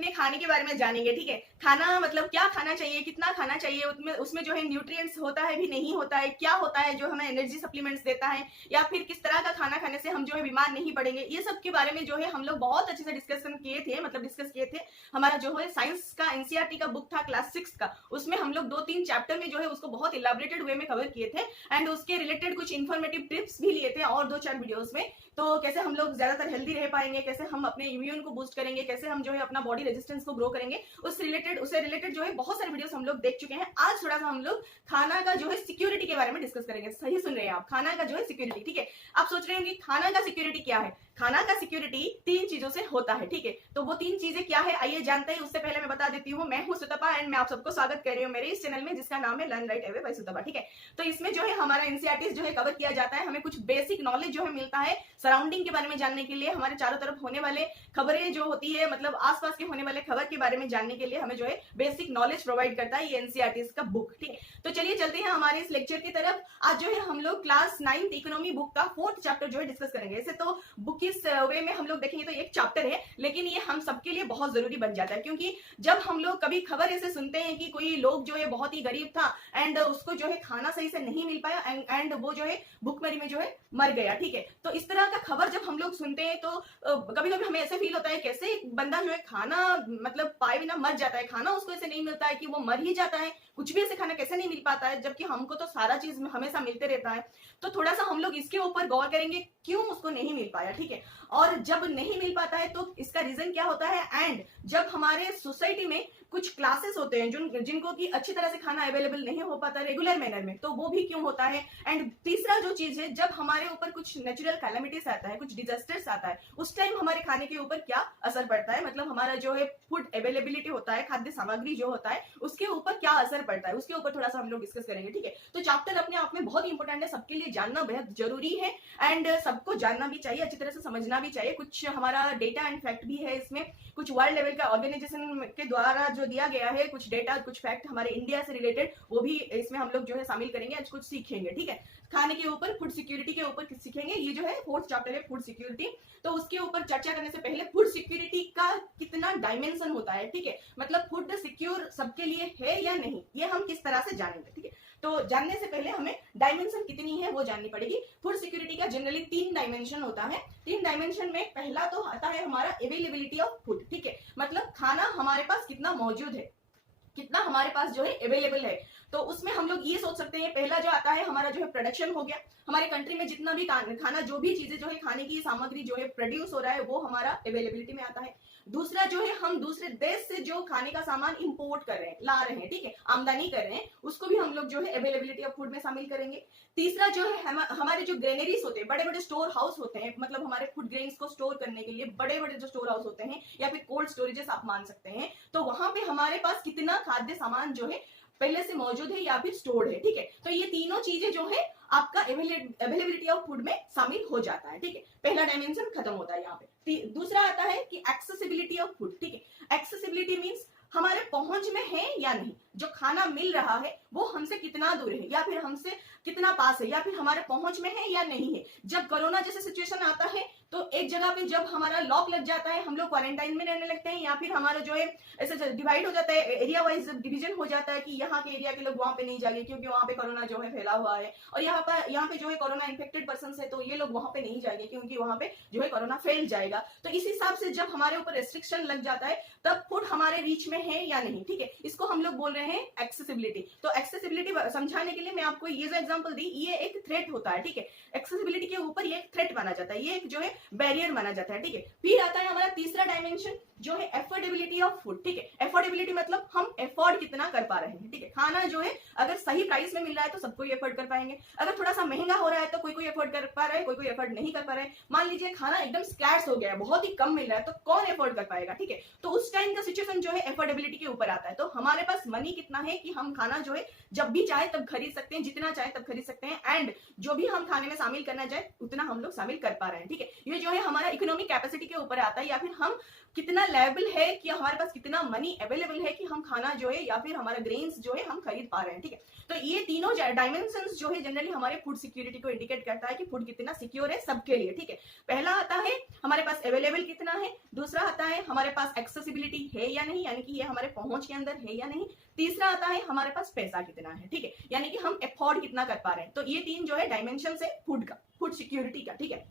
अपने खाने के बारे में जानेंगे। ठीक है, खाना मतलब क्या खाना चाहिए, कितना खाना चाहिए, उसमें जो है न्यूट्रिएंट्स होता है भी नहीं होता है, क्या होता है जो हमें एनर्जी सप्लीमेंट्स देता है, या फिर किस तरह का खाना खाने से हम जो है बीमार नहीं पड़ेंगे, ये सब के बारे में जो है हम लोग बहुत अच्छे से डिस्कस किए थे। हमारा जो है साइंस का एनसीईआरटी का बुक था क्लास 6 का, उसमें हम लोग 2-3 चैप्टर में जो है उसको बहुत इलाबोरेटेड वे में कवर किए थे एंड उसके रिलेटेड कुछ इन्फॉर्मेटिव टिप्स भी लिए थे और 2-4 वीडियोस में। तो कैसे हम लोग ज्यादातर हेल्दी रह पाएंगे, कैसे हम अपने इम्यून को बूस्ट करेंगे, कैसे हम जो है अपना बॉडी रेजिस्टेंस को ग्रो करेंगे, उससे रिलेटेड जो है बहुत सारे वीडियोस हम लोग देख चुके हैं। आज थोड़ा सा हम लोग खाना का जो है सिक्योरिटी के बारे में डिस्कस करेंगे। सही सुन रहे हैं आप, खाना का जो है सिक्योरिटी। ठीक है, आप सोच रहे हैं कि खाना का सिक्योरिटी क्या है। खाना का सिक्योरिटी 3 चीजों से होता है। ठीक है, तो वो 3 चीजें क्या है आइए जानते हैं। उससे पहले मैं बता देती हूँ, मैं हूँ सुतपा एंड मैं आप सबको स्वागत कर रही हूँ मेरे इस चैनल में जिसका नाम है लर्न राइट अवे बाय सुतपा। ठीक है, तो इसमें जो है हमारा एनसीईआरटी जो है कवर किया जाता है, हमें कुछ बेसिक नॉलेज जो है मिलता है सराउंडिंग के बारे में जानने के लिए, हमारे चारों तरफ होने वाले खबरें जो होती है मतलब आसपास के होने वाले खबर के बारे में जानने के लिए हमें जो है बेसिक नॉलेज प्रोवाइड करता है ये एनसीईआरटी का बुक। ठीक है, तो चलिए चलते हैं हमारे इस लेक्चर की तरफ। आज जो है हम लोग क्लास 9th इकोनॉमी बुक का 4th चैप्टर जो है डिस्कस करेंगे। ऐसे तो बुक इस वे में हम लोग देखेंगे तो एक चैप्टर है, लेकिन ये हम सबके लिए बहुत जरूरी बन जाता है, क्योंकि जब हम लोग कभी खबर ऐसे सुनते हैं कि कोई लोग जो है बहुत ही गरीब था एंड उसको जो है खाना सही से नहीं मिल पाया एंड वो जो है भूखमरी में जो है मर गया। ठीक है, तो इस तरह का खबर जब हम लोग सुनते हैं तो कभी कभी हमें ऐसे फील होता है कैसे एक बंदा जो है खाना मतलब पाए बिना मर जाता है, खाना उसको ऐसे नहीं मिलता है कि वो मर ही जाता है, कुछ भी ऐसे खाना कैसे नहीं मिल पाता है, जबकि हमको तो सारा चीज हमेशा मिलते रहता है। तो थोड़ा सा हम लोग इसके ऊपर गौर करेंगे क्यों उसको नहीं मिल पाया। ठीक है, और जब नहीं मिल पाता है तो इसका रीजन क्या होता है, एंड जब हमारे सोसाइटी में कुछ क्लासेस होते हैं जिनको कि अच्छी तरह से खाना अवेलेबल नहीं हो पाता रेगुलर मैनर में, तो वो भी क्यों होता है। एंड तीसरा जो चीज है, जब हमारे ऊपर कुछ नेचुरल कैलेमिटीज आता है, कुछ डिजास्टर्स आता है, उस टाइम हमारे खाने के ऊपर क्या असर पड़ता है, मतलब हमारा जो है फूड अवेलेबिलिटी होता है, खाद्य सामग्री जो होता है उसके ऊपर क्या असर पड़ता है, उसके ऊपर थोड़ा सा हम लोग डिस्कस करेंगे। ठीक है, तो चैप्टर अपने आप में बहुत इंपॉर्टेंट है, सबके लिए जानना बेहद जरूरी है एंड सबको जानना भी चाहिए, अच्छी तरह से समझना भी चाहिए। कुछ हमारा डेटा एंड फैक्ट भी है इसमें, कुछ वर्ल्ड लेवल का ऑर्गेनाइजेशन के द्वारा जो दिया गया है, कुछ डेटा कुछ फैक्ट हमारे इंडिया से रिलेटेड, वो भी इसमें हम लोग जो है शामिल करेंगे, आज कुछ सीखेंगे। ठीक है, खाने के ऊपर फूड सिक्योरिटी के ऊपर सीखेंगे। ये जो है 4th चैप्टर है फूड सिक्योरिटी। तो उसके ऊपर चर्चा करने से पहले फूड सिक्योरिटी का कितना डायमेंशन होता है, ठीक है, मतलब फूड सिक्योर सबके लिए है या नहीं, ये हम किस तरह से जानेंगे। ठीक है, तो जानने से पहले हमें डायमेंशन कितनी है वो जाननी पड़ेगी। फूड सिक्योरिटी का जनरली 3 डायमेंशन होता है। 3 डायमेंशन में पहला तो आता है हमारा अवेलेबिलिटी ऑफ फूड। ठीक है, मतलब खाना हमारे पास कितना मौजूद है, कितना हमारे पास जो है अवेलेबल है। तो उसमें हम लोग ये सोच सकते हैं, पहला जो आता है हमारा जो है प्रोडक्शन हो गया, हमारे कंट्री में जितना भी खाना जो भी चीजें जो है खाने की सामग्री जो है प्रोड्यूस हो रहा है वो हमारा अवेलेबिलिटी में आता है। दूसरा जो है हम दूसरे देश से जो खाने का सामान इंपोर्ट कर रहे हैं, ला रहे हैं, ठीक है, आमदनी कर रहे हैं, उसको भी हम लोग जो है अवेलेबिलिटी ऑफ फूड में शामिल करेंगे। तीसरा जो है हमारे जो ग्रेनरीज होते हैं, बड़े बड़े स्टोर हाउस होते हैं, मतलब हमारे फूड ग्रेन्स को स्टोर करने के लिए बड़े बड़े जो स्टोर हाउस होते हैं या फिर कोल्ड स्टोरेजेस आप मान सकते हैं, तो वहां पे हमारे पास कितना खाद्य सामान जो है पहले से मौजूद है या फिर स्टोर्ड है। ठीक है, तो ये तीनों चीजें जो है आपका अवेलेबिलिटी ऑफ फूड में शामिल हो जाता है। ठीक है, पहला डायमेंशन खत्म होता है यहाँ पे। दूसरा आता है कि एक्सेसिबिलिटी ऑफ फूड। ठीक है, एक्सेसिबिलिटी मींस हमारे पहुंच में है या नहीं, जो खाना मिल रहा है वो हमसे कितना दूर है या फिर हमसे कितना पास है या फिर हमारे पहुंच में है या नहीं है। जब कोरोना जैसे सिचुएशन आता है तो एक जगह पे जब हमारा लॉक लग जाता है, हम लोग क्वारंटाइन में रहने लगते हैं या फिर हमारा जो है ऐसे डिवाइड हो जाता है, एरिया वाइज डिवीजन हो जाता है कि यहाँ के एरिया के लोग वहां पे नहीं जाएंगे क्योंकि वहां पे कोरोना जो है फैला हुआ है, और यहाँ पे जो है कोरोना इन्फेक्टेड पर्सन है तो ये लोग वहां पे नहीं जाएंगे क्योंकि वहां पे जो है कोरोना फैल जाएगा। तो इस हिसाब से जब हमारे ऊपर रेस्ट्रिक्शन लग जाता है तब फूड हमारे रीच में है या नहीं। ठीक है, इसको हम लोग बोल रहे हैं एक्सेसिबिलिटी। तो एक्सेसिबिलिटी समझाने के लिए मैं आपको ये जो एग्जांपल दी, ये एक थ्रेट होता है। ठीक है, एक्सेसिबिलिटी के ऊपर ये एक थ्रेट माना जाता है, ये एक जो है बैरियर माना जाता है। ठीक है, फिर आता है हमारा तीसरा डायमेंशन जो है एफोर्डेबिलिटी ऑफ फूड। ठीक है, एफोर्डेबिलिटी मतलब हम एफोर्ड कितना कर पा रहे हैं। ठीक है, खाना जो है अगर सही प्राइस में मिल रहा है तो सब कोई एफोर्ड कर पाएंगे, अगर थोड़ा सा महंगा हो रहा है तो कोई एफोर्ड कर पा रहा है, कोई एफोर्ड नहीं कर पा रहा है। मान लीजिए खाना एकदम स्कैर्स हो गया है, बहुत ही कम मिल रहा है, तो कौन एफोर्ड कर पाएगा। ठीक है, तो उस टाइम का सिचुएशन जो है एफोर्डेबिलिटी के ऊपर आता है। तो हमारे पास मनी कितना है कि हम खाना जो है जब भी चाहे तब खरीद सकते हैं, जितना चाहे तब खरीद सकते हैं, एंड जो भी हम खाने में शामिल करना चाहे उतना हम लोग शामिल कर पा रहे हैं। ठीक है, ये जो है हमारा इकोनॉमिक कैपेसिटी के ऊपर आता है, या फिर हम कितना लेवल है कि हमारे पास कितना मनी अवेलेबल है कि हम खाना जो है या फिर हमारा ग्रेन्स जो है हम खरीद पा रहे हैं, ठीक है। तो ये तीनों डायमेंशंस जो है जनरली हमारे फूड सिक्योरिटी को इंडिकेट करता है कि फूड कितना सिक्योर है सबके लिए, ठीक है। पहला आता है हमारे पास अवेलेबल कितना है, दूसरा आता है हमारे पास एक्सेसिबिलिटी है या नहीं, यानी कि ये हमारे पहुंच के अंदर है या नहीं, तीसरा आता है हमारे पास पैसा कितना है, ठीक है, यानी कि हम अफोर्ड कितना कर पा रहे हैं। तो ये तीन जो है डायमेंशन है फूड का, फूड सिक्योरिटी का, ठीक है।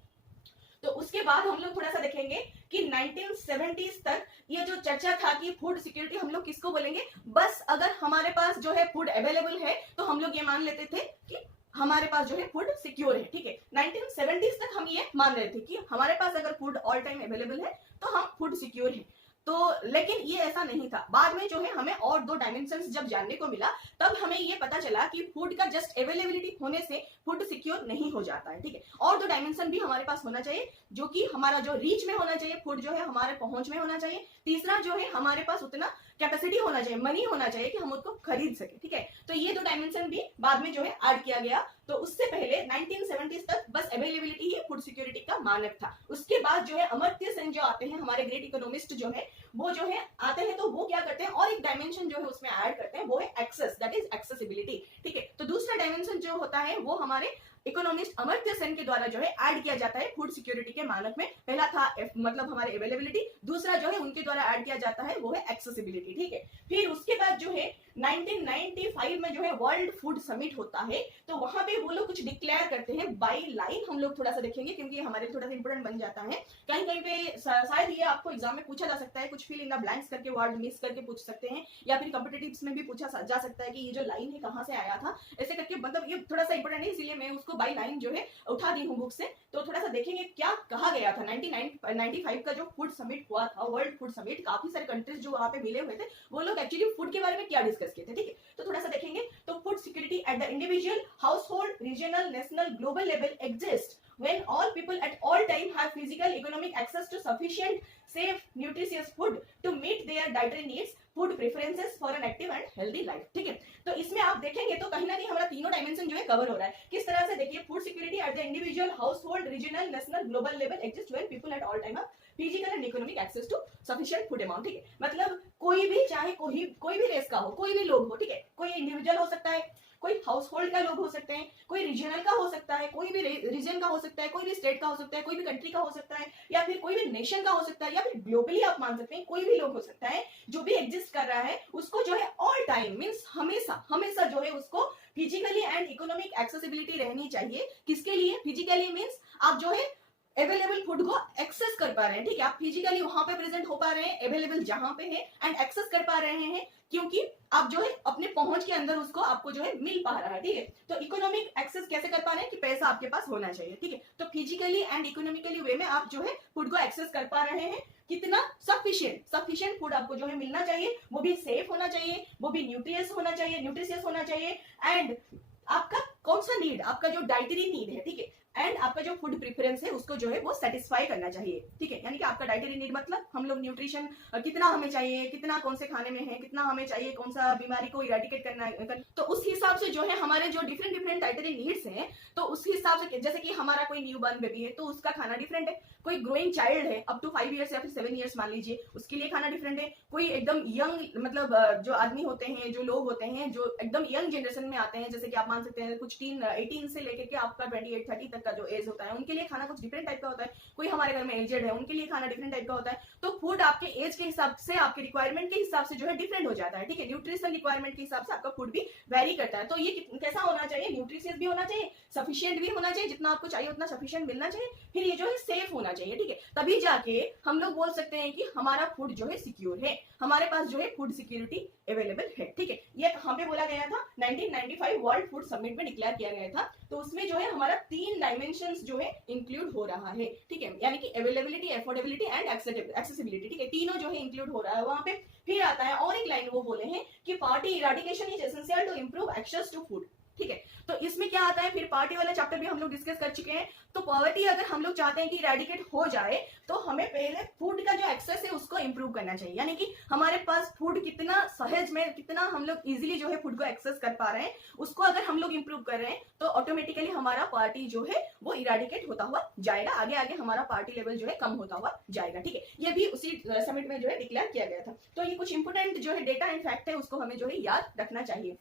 तो उसके बाद हम लोग थोड़ा सा देखेंगे कि 1970s तक ये जो चर्चा था कि फूड सिक्योरिटी हम लोग किसको बोलेंगे, बस अगर हमारे पास जो है फूड अवेलेबल है तो हम लोग ये मान लेते थे कि हमारे पास जो है फूड सिक्योर है, ठीक है। 1970s तक हम ये मान रहे थे कि हमारे पास अगर फूड ऑल टाइम अवेलेबल है तो हम फूड सिक्योर है। तो लेकिन ये ऐसा नहीं था, बाद में जो है हमें और दो डायमेंशंस जब जानने को मिला तब हमें ये पता चला कि फूड का जस्ट अवेलेबिलिटी होने से फूड सिक्योर नहीं हो जाता है, ठीक है। और दो डायमेंशन भी हमारे पास होना चाहिए, जो कि हमारा जो रीच में होना चाहिए, फूड जो है हमारे पहुंच में होना चाहिए, तीसरा जो है हमारे पास उतना कैपेसिटी होना चाहिए, मनी होना चाहिए कि हम उसको खरीद सके, ठीक है। तो ये दो डायमेंशन भी बाद में जो है ऐड किया गया। तो उससे पहले 1970s तक बस अवेलेबिलिटी ही फूड सिक्योरिटी का मानक था। उसके बाद जो है अमर्त्य सेन जो आते हैं, हमारे ग्रेट इकोनॉमिस्ट जो है वो जो है आते हैं, तो वो क्या करते हैं और एक डायमेंशन जो है उसमें ऐड करते हैं, वो है एक्सेस, दैट इज एक्सेसिबिलिटी, ठीक है। तो दूसरा डायमेंशन जो होता है वो हमारे इकोनॉमिस्ट अमर्त्य सेन के द्वारा जो है ऐड किया जाता है फूड सिक्योरिटी के मानक में। पहला था मतलब हमारे अवेलेबिलिटी, दूसरा जो है उनके द्वारा ऐड किया जाता है वो है एक्सेसिबिलिटी, ठीक है। फिर उसके बाद जो है 1995 में जो है वर्ल्ड फूड समिट होता है, तो वहां पे वो लोग कुछ डिक्लेयर करते हैं बाई लाइन, हम लोग थोड़ा सा देखेंगे क्योंकि हमारे थोड़ा सा इंपोर्टेंट बन जाता है। कहीं कहीं पे शायद ये आपको एग्जाम में पूछा जा सकता है, कुछ फिल इन द ब्लैंक्स करके वर्ड मिस करके पूछ सकते हैं, या फिर कॉम्पिटिटिव्स में भी पूछा जा सकता है कि ये जो लाइन है कहां से आया था, ऐसे करके, मतलब ये थोड़ा सा इंपोर्टेंट है इसलिए मैं उसको बाई लाइन जो है उठा दी हूँ बुक से। तो थोड़ा सा देखेंगे क्या कहा गया था। 1995 का जो फूड समिट हुआ था, वर्ल्ड फूड समिट, काफी सारे कंट्रीज जो वहां पे मिले हुए थे, वो लोग एक्चुअली फूड के बारे में क्या डिस्कस किए थे, ठीक है। तो थोड़ा सा देखेंगे। तो food security at the individual, household, regional, national, global level exist when all people at all time have physical economic access to sufficient safe nutritious food to meet their dietary needs, food preferences for an active and healthy life, ठीक है। तो इसमें आप देखेंगे तो कहीं ना कहीं हमारा तीनों डायमेंशन जो है कवर हो रहा है। किस तरह से देखिए, food security at the individual, household, regional, national, global level exist when people at all time have physical and economic access to sufficient food amount, ठीक है। मतलब कोई भी, चाहे कोई भी रेस का हो, कोई भी लोग हो, ठीक है, कोई इंडिविजुअल हो सकता है, कोई हाउस होल्ड का लोग हो सकते हैं, कोई रीजनल का हो सकता है, कोई भी रीजन का हो सकता है, कोई भी स्टेट का हो सकता है, कोई भी कंट्री का हो सकता है, या फिर कोई भी नेशन का हो सकता है, या फिर ग्लोबली आप मान सकते हैं कोई भी लोग हो सकता है जो भी एग्जिस्ट कर रहा है, उसको जो है ऑल टाइम मींस हमेशा हमेशा जो है उसको फिजिकली एंड इकोनॉमिक एक्सेसिबिलिटी रहनी चाहिए। किसके लिए फिजिकली मींस आप जो है अवेलेबल फूड को एक्सेस कर पा रहे हैं, ठीक है, आप फिजिकली वहां पे प्रेजेंट हो पा रहे हैं, अवेलेबल जहां पे है, एंड एक्सेस कर पा रहे हैं क्योंकि आप जो है अपने पहुंच के अंदर उसको आपको जो है मिल पा रहा है, ठीक है। तो इकोनॉमिक एक्सेस कैसे कर पा रहे हैं कि पैसा आपके पास होना चाहिए, ठीक है। तो फिजिकली एंड इकोनॉमिकली वे में आप जो है फूड को एक्सेस कर पा रहे हैं। कितना सफिशिएंट फूड आपको जो है मिलना चाहिए, वो भी सेफ होना चाहिए, वो भी न्यूट्रिशियस होना चाहिए, एंड आपका कौन सा नीड, आपका जो डाइटरी नीड है, ठीक है, एंड आपका जो फूड प्रेफरेंस है उसको जो है वो सेटिस्फाई करना चाहिए, ठीक है। यानी कि आपका डाइटरी नीड मतलब हम लोग न्यूट्रिशन कितना हमें चाहिए, कितना कौन से खाने में है, कितना हमें चाहिए, कौन सा बीमारी को इरेडिकेट करना, तो उस हिसाब से जो है हमारे जो डिफरेंट डाइटरी नीड्स हैं, तो उस हिसाब से, जैसे कि हमारा कोई न्यू बॉर्न बेबी है तो उसका खाना डिफरेंट है, कोई ग्रोइंग चाइल्ड है अप टू 5 इयर्स या फिर 7 इयर्स मान लीजिए, उसके लिए खाना डिफरेंट है, कोई एकदम यंग मतलब जो आदमी होते हैं, जो लोग होते हैं जो एकदम यंग जनरेशन में आते हैं, जैसे कि आप मान सकते हैं कुछ 18 से लेकर के आपका 28-30 तक का जो एज होता है, उनके लिए खाना कुछ डिफरेंट टाइप का होता है। कोई हमारे घर में एजेड है, उनके लिए खाना डिफरेंट टाइप का होता है। तो फूड आपके एज के हिसाब से, आपके रिक्वायरमेंट के हिसाब से जो है डिफरेंट हो जाता है, ठीक है। न्यूट्रिशन रिक्वायरमेंट के हिसाब से आपका फूड भी वेरी करता है। तो ये कैसा होना चाहिए, न्यूट्रिशियस भी होना चाहिए, सफिशिएंट भी होना चाहिए, जितना आपको चाहिए उतना सफिशिएंट मिलना चाहिए, फिर ये जो है सेफ होना चाहिए, ठीक है। तभी जाके हम लोग बोल सकते हैं कि हमारा फूड जो है सिक्योर है, हमारे पास जो है फूड सिक्योरिटी अवेलेबल है, ठीक है। ये कहां पे बोला गया था, 1995 वर्ल्ड फूड समिट में डिक्लेयर किया गया था। तो उसमें जो है हमारा 3 डायमेंशंस जो है इंक्लूड हो रहा है, ठीक है, यानी कि अवेलेबिलिटी, अफोर्डेबिलिटी एंड एक्सेसिबिलिटी, ठीक है, तीनों जो है इंक्लूड हो रहा है वहां पे। फिर आता है और एक लाइन वो बोले हैं कि poverty eradication is essential to improve access to food, ठीक है। तो इसमें क्या आता है, फिर पॉवर्टी वाला चैप्टर भी हम लोग डिस्कस कर चुके हैं। तो पॉवर्टी अगर हम लोग चाहते हैं कि इरेडिकेट हो जाए तो हमें पहले फूड का जो एक्सेस है उसको इंप्रूव करना चाहिए, यानी कि हमारे पास फूड कितना सहज में, कितना हम लोग इजीली जो है फूड को एक्सेस कर पा रहे हैं, उसको अगर हम लोग इंप्रूव कर रहे हैं तो ऑटोमेटिकली हमारा पॉवर्टी जो है वो इरेडिकेट होता हुआ जाएगा, आगे आगे हमारा पॉवर्टी लेवल जो है कम होता हुआ जाएगा। ठीक है, ये भी उसी समिट में जो है डिक्लेयर किया गया था। तो ये कुछ इंपोर्टेंट जो है डेटा एंड फैक्ट है उसको हमें जो है याद रखना चाहिए।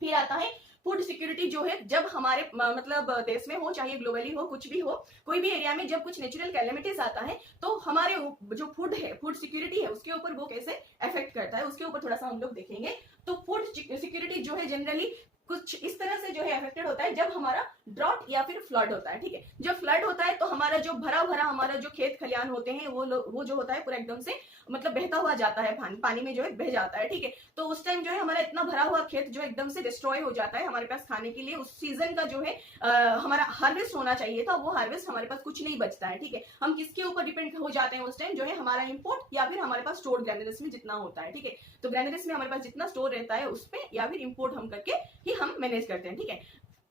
फिर आता है फूड सिक्योरिटी जो है, जब हमारे मतलब देश में हो चाहे ग्लोबली हो, कुछ भी हो, कोई भी एरिया में जब कुछ नेचुरल कैलेमिटीज आता है तो हमारे जो फूड है, फूड सिक्योरिटी है, उसके ऊपर वो कैसे अफेक्ट करता है उसके ऊपर थोड़ा सा हम लोग देखेंगे। तो फूड सिक्योरिटी जो है जनरली कुछ इस तरह से जो है अफेक्टेड होता है जब हमारा ड्रॉट या फिर फ्लड होता है। ठीक है, जब फ्लड होता है तो हमारा जो भरा भरा हमारा जो खेत खलियान होते हैं वो जो होता है पूरा एकदम से मतलब बहता हुआ जाता है, पानी में जो है बह जाता है। ठीक है, तो उस टाइम जो है हमारा इतना भरा हुआ खेत जो एकदम से डिस्ट्रॉय हो जाता है, हमारे पास खाने के लिए उस सीजन का जो है हमारा हार्वेस्ट होना चाहिए था, वो हार्वेस्ट हमारे पास कुछ नहीं बचता है। ठीक है, हम किसके ऊपर डिपेंड हो जाते हैं उस टाइम, जो है हमारा इंपोर्ट या फिर हमारे पास स्टोर ग्रैन्युलस में जितना होता है। ठीक है, तो ग्रैन्युलस में हमारे पास जितना स्टोर रहता है उस पे या फिर इंपोर्ट हम करके ही हम मैनेज करते हैं। ठीक है,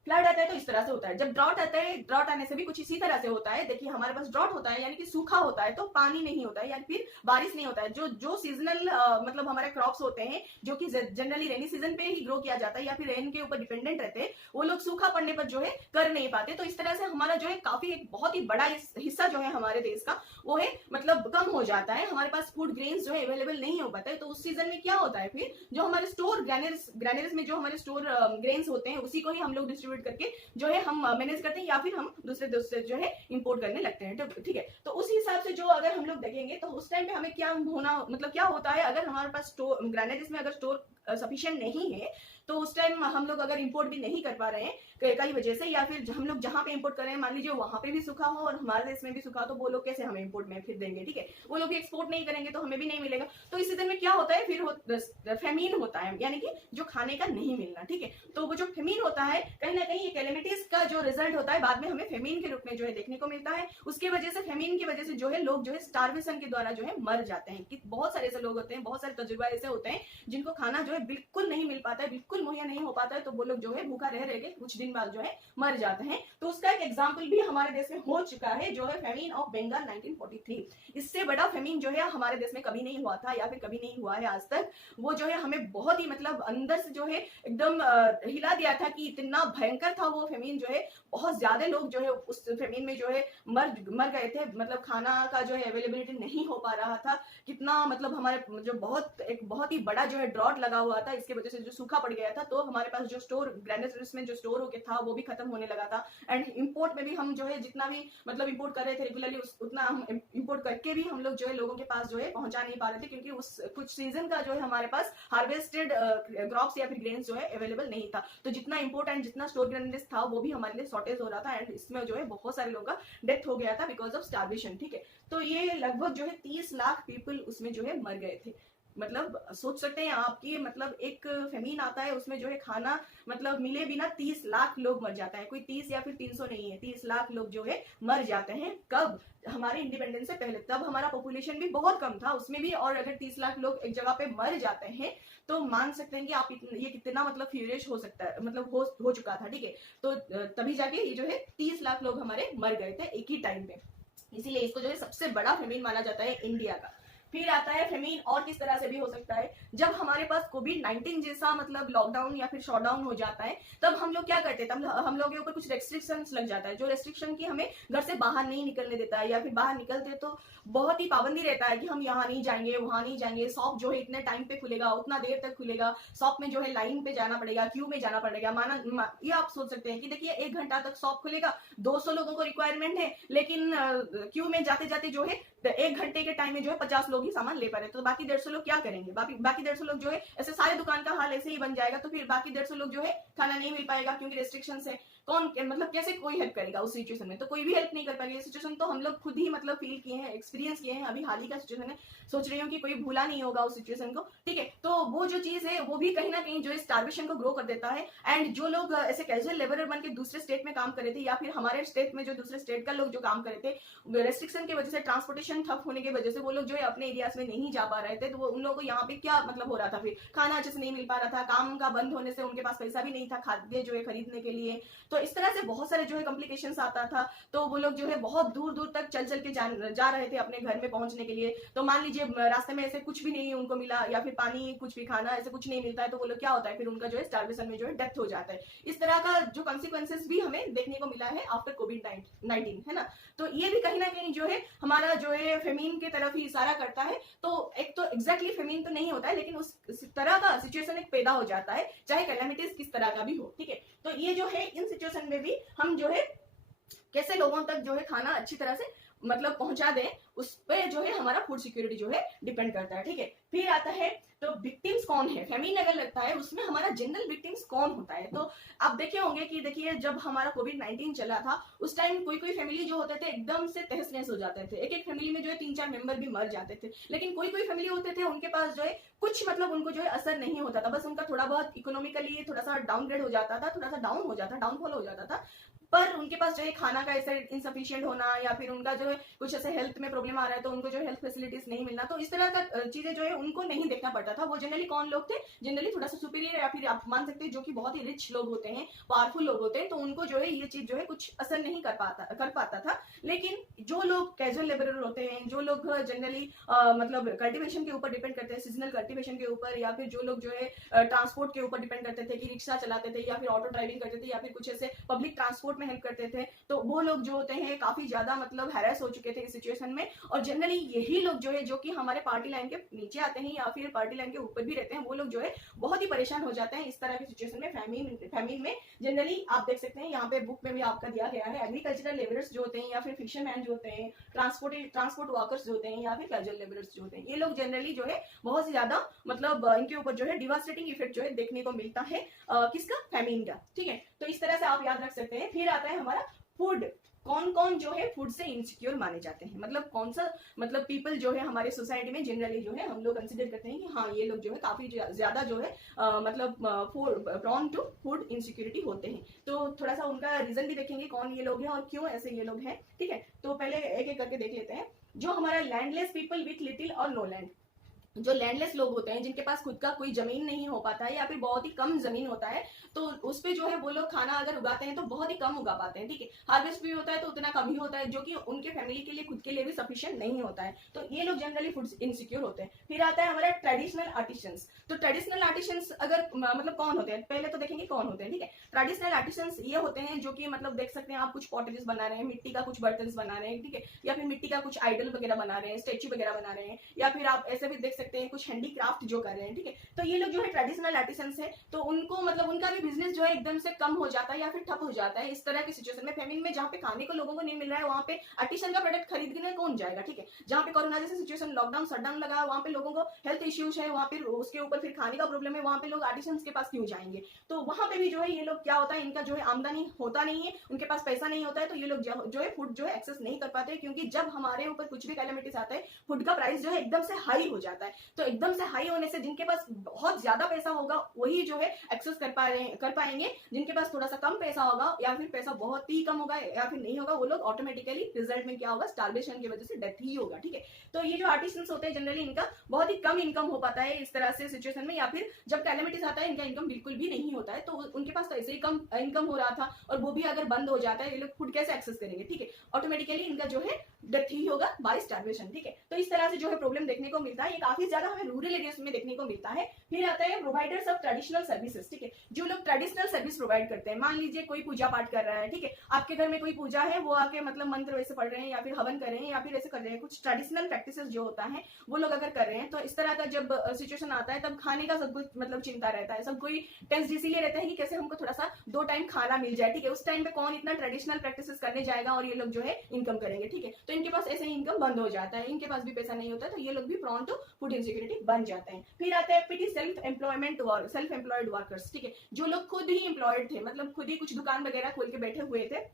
फ्लड आता है तो इस तरह से होता है। जब ड्रॉट आता है, ड्रॉट आने से भी कुछ इसी तरह से होता है। देखिए हमारे पास ड्रॉट होता है यानी कि सूखा होता है, तो पानी नहीं होता है या फिर बारिश नहीं होता है। जो सीजनल मतलब हमारे क्रॉप्स होते हैं जो कि जनरली रेनी सीजन पे ही ग्रो किया जाता है या फिर रेन के ऊपर डिपेंडेंट रहते हैं, वो लोग सूखा पड़ने पर जो है कर नहीं पाते। तो इस तरह से हमारा जो है काफी एक बहुत ही बड़ा हिस्सा जो है हमारे देश का वो है मतलब कम हो जाता है, हमारे पास फूड ग्रेन्स जो है अवेलेबल नहीं हो पाता है। तो उस सीजन में क्या होता है, फिर जो हमारे स्टोर ग्रैन्युलस में जो हमारे स्टोर ग्रेन्स होते हैं उसी को ही हम लोग डिस्ट्रीब्यूट करके जो है हम मैनेज करते हैं या फिर हम दूसरे देश से जो है इंपोर्ट करने लगते हैं। ठीक है, तो उस हिसाब से जो अगर हम लोग देखेंगे तो उस टाइम पे हमें क्या होना मतलब क्या होता है, अगर हमारे पास स्टोर ग्रैन्युलस में अगर स्टोर सफिशिएंट नहीं है तो उस टाइम हम लोग अगर इंपोर्ट भी नहीं कर पा रहे हैं कई वजह से, या फिर हम लोग जहां पे इंपोर्ट कर रहे हैं मान लीजिए वहां पे भी सूखा हो और हमारे देश में भी सूखा, तो वो लोग कैसे हमें इंपोर्ट में फिर देंगे। ठीक है, वो लोग भी एक्सपोर्ट नहीं करेंगे तो हमें भी नहीं मिलेगा। तो इस सीजन में क्या होता है, फिर फेमीन होता है, यानी कि जो खाने का नहीं मिलना। ठीक है, तो वो जो फेमीन होता है कहीं ना कहीं ये कैलेमिटीज का जो रिजल्ट होता है बाद में हमें फेमीन के रूप में जो है देखने को मिलता है। उसकी वजह से फेमीन की वजह से जो है लोग जो है स्टार्वेशन के द्वारा जो है मर जाते हैं। कि बहुत सारे ऐसे लोग होते हैं, बहुत सारे तजुर्बा ऐसे होते हैं जिनको खाना जो है बिल्कुल नहीं मिल पाता है, बिल्कुल मुहैया नहीं हो पाता है, तो वो लोग जो है भूखा रह के कुछ दिन बाद जो है मर जाते हैं। तो उसका एक एग्जाम्पल भी हमारे देश में हो चुका है जो है फेमीन ऑफ बंगाल 1943। इससे बड़ा फेमीन जो है हमारे देश में कभी नहीं हुआ था या फिर कभी नहीं हुआ है आज तक। वो जो है हमें बहुत ही मतलब अंदर से जो है एकदम हिला दिया था कि इतना भयंकर था वो फेमीन जो है, बहुत ज्यादा लोग जो है उस फेमीन में जो है मर गए थे। मतलब खाना का जो है अवेलेबिलिटी नहीं हो पा रहा था, कितना मतलब हमारे जो बहुत ही बड़ा जो है ड्रॉट लगा हुआ था, इसके वजह से जो सूखा पड़ गया था। तो हमारे पास जो स्टोर ग्रैन्युलस में जो स्टोर होके था वो भी खत्म होने लगा था। एंड इंपोर्ट में भी हम जो है जितना भी मतलब इंपोर्ट कर रहे थे रेगुलरली उतना हम इंपोर्ट करके भी हम लोग जो है लोगों के पास जो है पहुंचा नहीं पा रहे थे, क्योंकि उस कुछ सीजन का जो है हमारे पास हार्वेस्टेड क्रॉप्स या फिर ग्रेन्स जो है अवेलेबल नहीं था। तो जितना इंपोर्ट एंड जितना स्टोर ग्रैन्युलस था वो भी हमारे लिए शॉर्टेज हो रहा था एंड इसमें जो है बहुत सारे लोगों का डेथ हो गया था बिकॉज ऑफ स्टार्वेशन। ठीक है, तो ये लगभग जो है 30 लाख पीपल उसमें जो है मर गए थे। मतलब सोच सकते हैं आपकी मतलब एक फेमीन आता है उसमें जो है खाना मतलब मिले बिना 30 लाख लोग मर जाता है। कोई 30 या फिर 300 नहीं है, 30 लाख लोग जो है मर जाते हैं। कब? हमारे इंडिपेंडेंस से पहले। तब हमारा पॉपुलेशन भी बहुत कम था उसमें भी, और अगर 30 लाख लोग एक जगह पे मर जाते हैं तो मान सकते हैं कि आप ये कितना मतलब फ्यूरियस हो सकता है, मतलब हो चुका था। ठीक है, तो तभी जाके ये जो है 30 लाख लोग हमारे मर गए थे एक ही टाइम पे, इसीलिए इसको जो है सबसे बड़ा फेमीन माना जाता है इंडिया का। फिर आता है फेमीन और किस तरह से भी हो सकता है, जब हमारे पास कोविड-19 जैसा मतलब लॉकडाउन या फिर शॉटडाउन हो जाता है तब हम लोग क्या करते हैं, तब हम लोग के ऊपर कुछ रेस्ट्रिक्शंस लग जाता है, जो रेस्ट्रिक्शन की हमें घर से बाहर नहीं निकलने देता है, या फिर बाहर निकलते तो बहुत ही पाबंदी रहता है कि हम यहाँ नहीं जाएंगे वहां नहीं जाएंगे, शॉप जो है इतने टाइम पे खुलेगा, उतना देर तक खुलेगा, शॉप में जो है लाइन पे जाना पड़ेगा, क्यू में जाना पड़ेगा। ये आप सोच सकते हैं कि देखिए 1 घंटा तक शॉप खुलेगा, 200 लोगों को रिक्वायरमेंट है, लेकिन क्यू में जाते जाते जो है 1 घंटे के टाइम में जो है 50 लोग ही सामान ले पा रहे, तो बाकी 150 लोग क्या करेंगे? बाकी 150 लोग जो है ऐसे सारे दुकान का हाल ऐसे ही बन जाएगा, तो फिर बाकी 150 लोग जो है खाना नहीं मिल पाएगा क्योंकि रेस्ट्रिक्शंस है। कौन मतलब कैसे कोई हेल्प करेगा उस सिचुएशन में, तो कोई भी हेल्प नहीं कर पाएगा। सिचुएशन तो हम लोग खुद ही मतलब फील किए हैं, एक्सपीरियंस किए हैं, अभी हाल ही का सिचुएशन है, सोच रही हूँ कि कोई भूला नहीं होगा उस सिचुएशन को, ठीक है। तो वो जो चीज है वो भी कहीं ना कहीं जो है स्टार्वेशन को ग्रो कर देता है। एंड जो लोग ऐसे कैजुअल लेबरर बन के दूसरे स्टेट में काम कर रहे थे, या फिर हमारे स्टेट में जो दूसरे स्टेट का लोग जो काम कर रहे थे, रेस्ट्रिक्शन की वजह से, ट्रांसपोर्टेशन ठप होने की वजह से वो लोग जो है अपने एरियाज में नहीं जा पा रहे थे, तो वो उन लोगों को यहाँ पे क्या मतलब हो रहा था, फिर खाना अच्छे से नहीं मिल पा रहा था, काम का बंद होने से उनके पास पैसा भी नहीं था खाद्य जो है खरीदने के लिए, तो इस तरह से बहुत सारे जो है कॉम्प्लिकेशंस आता था। तो वो लोग जो है बहुत दूर दूर तक चल चल के जा रहे थे अपने घर में पहुंचने के लिए। तो मान लीजिए रास्ते में ऐसे कुछ भी नहीं उनको मिला, या फिर पानी कुछ भी खाना ऐसे कुछ नहीं मिलता है, तो वो लोग क्या होता है, फिर उनका जो है स्टार्वेशन में जो है डेथ हो जाता है। इस तरह का जो कॉन्सिक्वेंसेस भी हमें देखने को मिला है आफ्टर कोविड-19, है ना। तो ये भी कहीं ना कहीं जो है हमारा जो है फेमीन की तरफ ही इशारा करता है। तो एक तो एग्जैक्टली फेमीन तो नहीं होता है, लेकिन उस तरह का सिचुएशन एक पैदा हो जाता है, चाहे कैलामिटीज किस तरह का भी हो, ठीक है। तो ये जो है इन सिचुएशन में भी हम जो है कैसे लोगों तक जो है खाना अच्छी तरह से मतलब पहुंचा दें, उस पे जो है हमारा फूड सिक्योरिटी जो है डिपेंड करता है, ठीक है। फिर आता है तो विक्टिम्स कौन है, फेमिन अगर लगता है उसमें हमारा जनरल विक्टिम्स कौन होता है। तो आप देखे होंगे कि देखिए जब हमारा कोविड-19 चला था उस टाइम कोई कोई फैमिली जो होते थे एकदम से तहस नहस हो जाते थे, एक एक फैमिली में जो है 3-4 मेंबर भी मर जाते थे। लेकिन कोई कोई फैमिली होते थे उनके पास जो है कुछ मतलब उनको जो है असर नहीं होता था, बस उनका थोड़ा बहुत इकोनॉमिकली थोड़ा सा डाउनग्रेड हो जाता था, थोड़ा सा डाउन हो जाता, डाउनफॉल हो जाता था, पर उनके पास जो है खाना का ऐसे इनसफिशियंट होना, या फिर उनका जो है कुछ ऐसे हेल्थ में प्रॉब्लम आ रहा है तो उनको जो हेल्थ फैसिलिटीज नहीं मिलना, तो इस तरह का चीजें जो है उनको नहीं देखना पड़ता था। वो जनरली कौन लोग थे, जनरली थोड़ा सा सुपीरियर या फिर आप मान सकते हैं जो कि बहुत ही रिच लोग होते हैं, पावरफुल लोग होते हैं, तो उनको जो है ये चीज जो है कुछ असर नहीं कर पाता था। लेकिन जो लोग कैजुअल लेबरर होते हैं, जो लोग जनरली मतलब कल्टिवेशन के ऊपर डिपेंड करते हैं, सीजनल कल्टिवेशन के ऊपर, या फिर जो लोग जो है ट्रांसपोर्ट के ऊपर डिपेंड करते थे कि रिक्शा चलाते थे या फिर ऑटो ड्राइविंग करते थे या फिर कुछ ऐसे पब्लिक ट्रांसपोर्ट में हेल्प करते थे, तो वो लोग जो होते हैं काफी ज्यादा मतलब हैरेस हो चुके थे इस सिचुएशन में। और जनरली यही लोग जो है जो कि हमारे पार्टी लाइन के नीचे आते हैं या फिर पार्टी लाइन के ऊपर भी रहते हैं, वो लोग जो है बहुत ही परेशान हो जाते हैं इस तरह की सिचुएशन में। फैमिन में जनरली आप देख सकते हैं यहाँ पे बुक में भी आपका दिया गया है, एग्रीकल्चरल लेबरर्स जो होते हैं या फिर फिशरमैन जो होते हैं, ट्रांसपोर्ट वर्कर्स जो होते हैं या फिर कैजुअल लेबरर्स जो होते हैं, ये लोग जनरली जो है बहुत ही ज्यादा मतलब इनके ऊपर जो है डिवास्टेटिंग इफेक्ट जो है देखने को मिलता है किसका, फैमिन का, ठीक है। तो इस तरह से आप याद रख सकते हैं। फिर आता है हमारा फूड, कौन कौन जो है फूड से इनसिक्योर माने जाते हैं, मतलब कौन सा मतलब पीपल जो है हमारे सोसाइटी में जनरली जो है हम लोग कंसिडर करते हैं कि हाँ ये लोग जो है काफी ज्यादा जो है मतलब प्रॉन टू फूड इनसिक्योरिटी होते हैं। तो थोड़ा सा उनका रीजन भी देखेंगे कौन ये लोग हैं और क्यों ऐसे ये लोग हैं, ठीक है। तो पहले एक एक करके देख लेते हैं। जो हमारा लैंडलेस पीपल विथ लिटिल और नो लैंड, जो लैंडलेस लोग होते हैं जिनके पास खुद का कोई जमीन नहीं हो पाता है या फिर बहुत ही कम जमीन होता है, तो उस पे जो है वो लोग खाना अगर उगाते हैं तो बहुत ही कम उगा पाते हैं, ठीक है। हार्वेस्ट भी होता है तो उतना कम ही होता है जो कि उनके फैमिली के लिए खुद के लिए भी सफिशिएंट नहीं होता है, तो ये लोग जनरली फूड इनसिक्योर होते हैं। फिर आता है हमारा ट्रेडिशनल आर्टिसंस। तो ट्रेडिशनल आर्टिसंस अगर मतलब कौन होते हैं, पहले तो देखेंगे कौन होते हैं, ठीक है। ट्रेडिशनल आर्टिसंस ये होते हैं जो कि मतलब देख सकते हैं आप कुछ पॉटरीज बना रहे हैं, मिट्टी का कुछ बर्तन बना रहे हैं, ठीक है, या फिर मिट्टी का कुछ आइडल वगैरह बना रहे हैं, स्टेच्यू वगैरह बना रहे हैं, या फिर आप ऐसे भी देख सकते हैं कुछ हैंडीक्राफ्ट जो कर रहे हैं, ठीक है। तो ये लोग जो है ट्रेडिशनल आर्टिसंस है, तो उनको मतलब उनका भी बिजनेस जो है एकदम से कम हो जाता है या फिर ठप हो जाता है इस तरह की सिचुएशन में। फेमिन में जहाँ पे खाने को लोगों को नहीं मिल रहा है वहाँ पे आर्टिसन का प्रोडक्ट खरीदने कौन जाएगा, ठीक है। जहाँ पे कोरोना जैसे सिचुएशन लॉकडाउन शटडाउन लगा वहाँ पे लोगों को हेल्थ इश्यूज है, वहाँ पे उसके ऊपर फिर खाने का प्रॉब्लम है, वहाँ पे लोग आर्टिसन के पास क्यों जाएंगे। तो वहाँ पे भी जो है ये लोग क्या होता है, इनका जो है आमदनी होता नहीं है, उनके पास पैसा नहीं होता है, तो ये लोग जो है फूड जो है एक्सेस नहीं कर पाते, क्योंकि जब हमारे ऊपर कुछ भी कैलेमिटीज आता है फूड का प्राइस जो है एकदम से हाई हो जाता है। तो एकदम से हाई होने से जिनके पास बहुत ज्यादा पैसा होगा वही जो है एक्सेस कर पाएंगे, जिनके पास थोड़ा सा कम पैसा होगा या फिर पैसा बहुत ही कम होगा या फिर नहीं होगा, वो लोग ऑटोमेटिकली रिजल्ट में क्या होगा, स्टार्वेशन की वजह से डेथ ही होगा, ठीक है। तो ये जो आर्टिसंस होते हैं जनरली इनका बहुत ही कम इनकम हो पाता है इस तरह से सिचुएशन में, या फिर जब कैलेमिटीज आता है इनका इनकम बिल्कुल भी नहीं होता है, तो उनके पास तो ऐसे ही कम इनकम हो रहा था और वो भी अगर बंद हो जाता है ये लोग फूड कैसे एक्सेस करेंगे, ठीक है। ऑटोमेटिकली इनका जो है डेथ ही होगा बाय स्टार्वेशन, ठीक है। तो इस तरह से जो है प्रॉब्लम देखने को मिलता है, ये काफी ज्यादा हमें रूरल एरियाज में देखने को मिलता है। फिर आता है प्रोवाइडर्स ऑफ ट्रेडिशनल सर्विसेज, ठीक है, जो लोग ट्रेडिशनल सर्विस प्रोवाइड करते हैं। मान लीजिए कोई पूजा पाठ कर रहा है, ठीक है, आपके घर में कोई पूजा है, वो आके मतलब मंत्र वैसे पढ़ रहे हैं या फिर हवन कर रहे हैं या फिर ऐसे कर रहे हैं, कुछ ट्रेडिशनल प्रैक्टिसेस जो होता है वो लोग अगर कर रहे हैं, तो इस तरह का जब सिचुएशन आता है तब खाने का सब कुछ मतलब चिंता रहता है, सब कोई टेंस इसीलिए रहता है कि कैसे हमको थोड़ा सा 2 टाइम खाना मिल जाए, ठीक है। उस टाइम पे कौन इतना ट्रेडिशनल प्रैक्टिसेस करने जाएगा और ये लोग जो है इनकम करेंगे, ठीक है। तो इनके पास ऐसे ही इनकम बंद हो जाता है, इनके पास भी पैसा नहीं होता, तो ये लोग भी प्रॉन टू फूड इनसिक्योरिटी बन जाते हैं। फिर आता है पीटी सेल्फ एम्प्लॉयड वर्कर्स, ठीक है, जो लोग खुद ही एम्प्लॉयड थे, मतलब खुद ही कुछ दुकान वगैरह खोल के बैठे हुए थे,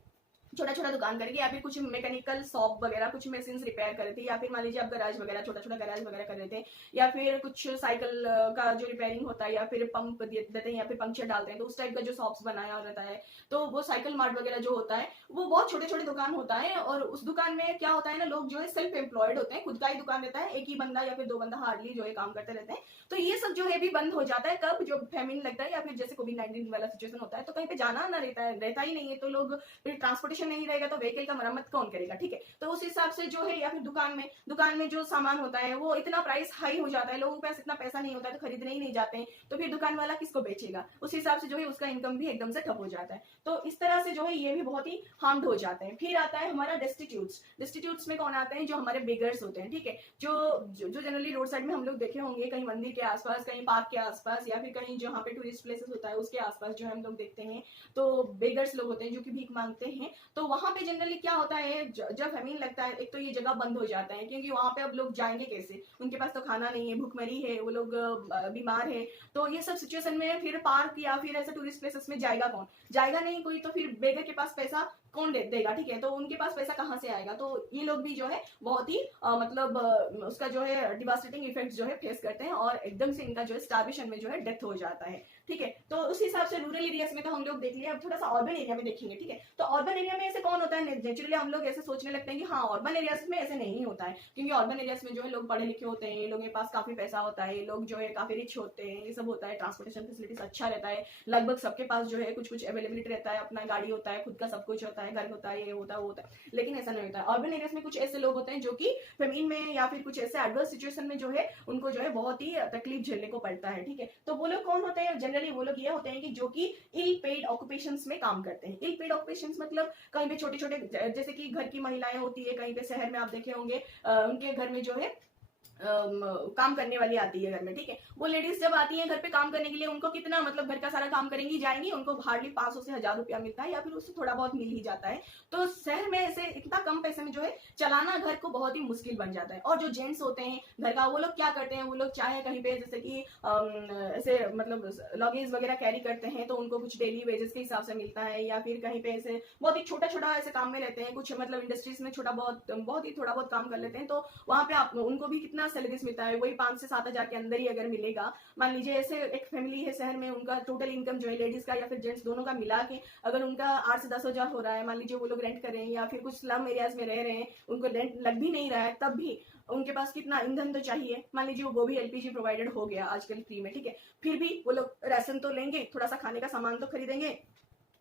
छोटा छोटा दुकान करके, या फिर कुछ मैकेनिकल शॉप वगैरह कुछ मशीन रिपेयर कर रहे थे, या फिर मान लीजिए आप गैराज वगैरह छोटा छोटा गैराज वगैरह कर रहे थे, या फिर कुछ साइकिल का जो रिपेयरिंग होता है, या फिर पंप देते हैं, या फिर पंक्चर डालते हैं, तो उस टाइप का जो शॉप्स बनाया रहता है, तो वो साइकिल मार्ट वगैरह जो होता है वो बहुत छोटे छोटे दुकान होता है। और उस दुकान में क्या होता है ना, लोग जो है सेल्फ एम्प्लॉयड होते हैं, खुद का ही दुकान रहता है, एक ही बंदा या फिर दो बंदा हार्डली जो है काम करते रहते हैं। तो ये सब जो है भी बंद हो जाता है, कब, जो फेमिन लगता है या फिर जैसे कोविड-19 वाला सिचुएशन होता है, तो कहीं पे जाना ना रहता ही नहीं है, तो लोग फिर ट्रांसपोर्टेशन नहीं रहेगा तो व्हीकल का मरम्मत कौन करेगा, ठीक है। तो उस हिसाब से जो है, या फिर दुकान में जो सामान होता है वो इतना प्राइस हाई हो जाता है, लोगों के पास इतना पैसा नहीं होता है, तो खरीदने ही नहीं जाते हैं, तो फिर दुकान वाला किसको बेचेगा, उस हिसाब से जो है उसका इनकम भी एकदम से ठप हो जाता है। तो इस तरह से जो है ये भी बहुत ही हार्म्ड हो जाते हैं। फिर आता है हमारा डेस्टिट्यूट्स में कौन आते हैं, जो हमारे बेगर्स होते हैं, ठीक है, जो जनरली रोड साइड में हम लोग देखे होंगे, कहीं मंदिर के आसपास, कहीं पार्क के आसपास, या फिर कहीं जहाँ पे टूरिस्ट प्लेसेस होता है उसके आसपास जो हम लोग देखते हैं, तो बेगर्स लोग होते हैं जो कि भीख मांगते हैं। तो वहां पे जनरली क्या होता है, जब फेमिन लगता है, एक तो ये जगह बंद हो जाता है, क्योंकि वहां पे अब लोग जाएंगे कैसे, उनके पास तो खाना नहीं है, भूखमरी है, वो लोग बीमार है, तो ये सब सिचुएशन में फिर पार्क या फिर ऐसे टूरिस्ट प्लेसेस में जाएगा कौन, जाएगा नहीं कोई, तो फिर बेगर के पास पैसा कौन देगा, ठीक है, तो उनके पास पैसा कहाँ से आएगा। तो ये लोग भी जो है बहुत ही मतलब उसका जो है डिवास्टेटिंग इफेक्ट जो है फेस करते हैं, और एकदम से इनका जो है स्टार्वेशन में जो है डेथ हो जाता है, ठीक है। तो उस हिसाब से रूरल एरियाज में तो हम लोग देख लिया, अब थोड़ा सा अर्बन एरिया में देखेंगे, ठीक है। तो अर्बन एरिया में ऐसे कौन होता है, नेचुरली हम लोग ऐसे सोचने लगते हैं कि हाँ अर्बन एरियाज में ऐसे नहीं होता है, क्योंकि अर्बन एरियाज में जो है लोग पढ़े लिखे होते हैं, लोगों के पास काफी पैसा होता है, लोग जो है काफी रिच होते हैं, ये सब होता है, ट्रांसपोर्टेशन फैसिलिटीज अच्छा रहता है, लगभग सबके पास जो है कुछ कुछ अवेलेबिलिटी रहता है, अपना गाड़ी होता है, खुद का सब कुछ होता है, घर होता है, ये होता है वो होता है। लेकिन ऐसा नहीं होता है, अर्बन एरियाज में कुछ ऐसे लोग होते हैं जो कि फेमिन में या फिर कुछ ऐसे एडवर्स सिचुएशन में जो है उनको जो है बहुत ही तकलीफ झेलने को पड़ता है, ठीक है। तो वो लोग कौन होते हैं, जनरली वो लोग ये होते हैं कि जो कि इल पेड ऑक्यूपेशंस में काम करते हैं। इल पेड ऑक्यूपेशंस मतलब कहीं पे छोटे छोटे, जैसे कि घर की महिलाएं होती है, कहीं पे शहर में आप देखे होंगे उनके घर में जो है काम करने वाली आती है घर में, ठीक है। वो लेडीज जब आती है घर पे काम करने के लिए, उनको कितना मतलब घर का सारा काम करेंगी, जाएंगी, उनको हार्डली 500 से 1000 रुपया मिलता है, या फिर उससे थोड़ा बहुत मिल ही जाता है। तो शहर में ऐसे इतना कम पैसे में जो है चलाना घर को बहुत ही मुश्किल बन जाता है। और जो जेंट्स होते हैं घर का, वो लोग क्या करते हैं, वो लोग चाहे कहीं पे जैसे कि ऐसे मतलब लगेज वगैरह कैरी करते हैं, तो उनको कुछ डेली वेजेस के हिसाब से मिलता है, या फिर कहीं पे ऐसे बहुत ही छोटा छोटा ऐसे काम में रहते हैं, कुछ मतलब इंडस्ट्रीज में छोटा बहुत ही थोड़ा बहुत काम कर लेते हैं, तो वहां पे आप उनको भी कितना सैलरीज मिलता है, वही 5 से 7 हजार के अंदर ही अगर मिलेगा। मान लीजिए ऐसे एक फैमिली है शहर में, उनका टोटल इनकम जो है लेडीज का या फिर जेंट्स दोनों का मिला के अगर उनका 8 से 10 हजार हो रहा है, मान लीजिए वो लोग रेंट कर रहे हैं या फिर कुछ स्लम एरियाज में रह रहे हैं, उनको रेंट लग भी नहीं रहा है, तब भी उनके पास कितना ईंधन तो चाहिए। मान लीजिए वो भी एलपीजी प्रोवाइडेड हो गया आजकल फ्री में, ठीक है, फिर भी वो लोग राशन तो लेंगे, थोड़ा सा खाने का सामान तो खरीदेंगे,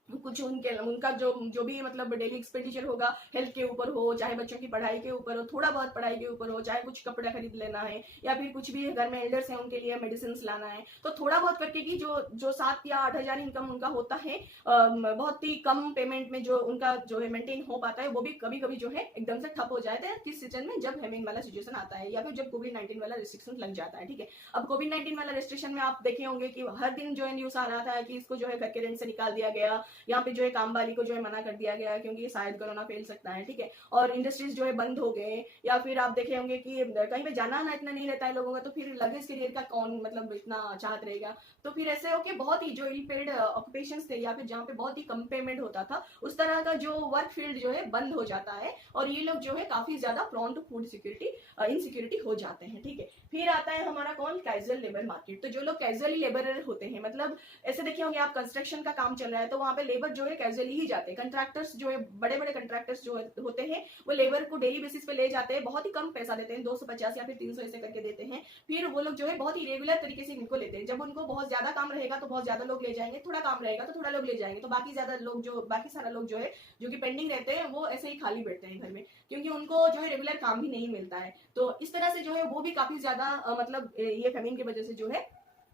कुछ उनका जो भी मतलब डेली एक्सपेंडिचर होगा हेल्थ के ऊपर हो, चाहे बच्चों की पढ़ाई के ऊपर हो, थोड़ा बहुत पढ़ाई के ऊपर हो, चाहे कुछ कपड़ा खरीद लेना है, या फिर कुछ भी घर में एल्डर्स हैं उनके लिए मेडिसिन लाना है, तो थोड़ा बहुत करके की जो 7 या 8 हजार इनकम उनका होता है, बहुत ही कम पेमेंट में जो उनका जो है मेंटेन हो पाता है, वो भी कभी कभी जो है एकदम से ठप हो जाता है किस सीजन में, जब फेमिन वाला सिचुएशन आता है, या फिर जब कोविड-19 वाला रिस्ट्रिक्शन लग जाता है, ठीक है। अब कोविड-19 वाला रिस्ट्रिक्शन में आप देखे होंगे कि हर दिन जो है न्यूज आ रहा था कि इसको जो है घर के रेंट से निकाल दिया गया, यहाँ पे जो है काम वाली को जो है मना कर दिया गया क्योंकि शायद कोरोना फैल सकता है, ठीक है, और इंडस्ट्रीज जो है बंद हो गए, या फिर आप देखे होंगे कि कहीं पे जाना ना इतना नहीं रहता है लोगों का, तो फिर लगेज कैरियर का कौन मतलब इतना चाहत रहेगा, तो फिर ऐसे हो कि बहुत ही जो इल पेड ऑक्यूपेशंस थे या फिर जहाँ पे बहुत ही कम पेमेंट होता था, उस तरह का जो वर्क फील्ड जो है बंद हो जाता है, और ये लोग जो है काफी ज्यादा प्रॉन टू फूड इनसिक्योरिटी हो जाते हैं, ठीक है। फिर आता है हमारा कौन, कैजुअल लेबर मार्केट। तो जो लोग कैजुअली लेबरर होते हैं, मतलब ऐसे देखे होंगे आप कंस्ट्रक्शन का काम चल रहा है, तो वहां पे लेबर जो है कैजुअली ही जाते हैं, कंट्रैक्टर्स जो है बड़े बड़े कंट्रैक्टर्स जो होते हैं वो लेबर को डेली बेसिस पे ले जाते हैं, बहुत ही कम पैसा देते हैं, 250 या फिर 300 ऐसे करके देते हैं। फिर वो लोग जो है बहुत ही रेगुलर तरीके से इनको लेते हैं, जब उनको बहुत ज्यादा काम रहेगा तो बहुत ज्यादा लोग ले जाएंगे, थोड़ा काम रहेगा तो थोड़ा लोग ले जाएंगे, तो बाकी सारा लोग जो है जो कि पेंडिंग रहते हैं वो ऐसे ही खाली बैठते हैं घर में, क्योंकि उनको जो है रेगुलर काम भी नहीं मिलता है। तो इस तरह से जो है वो भी काफी ज्यादा मतलब ये फेमिन की वजह से जो है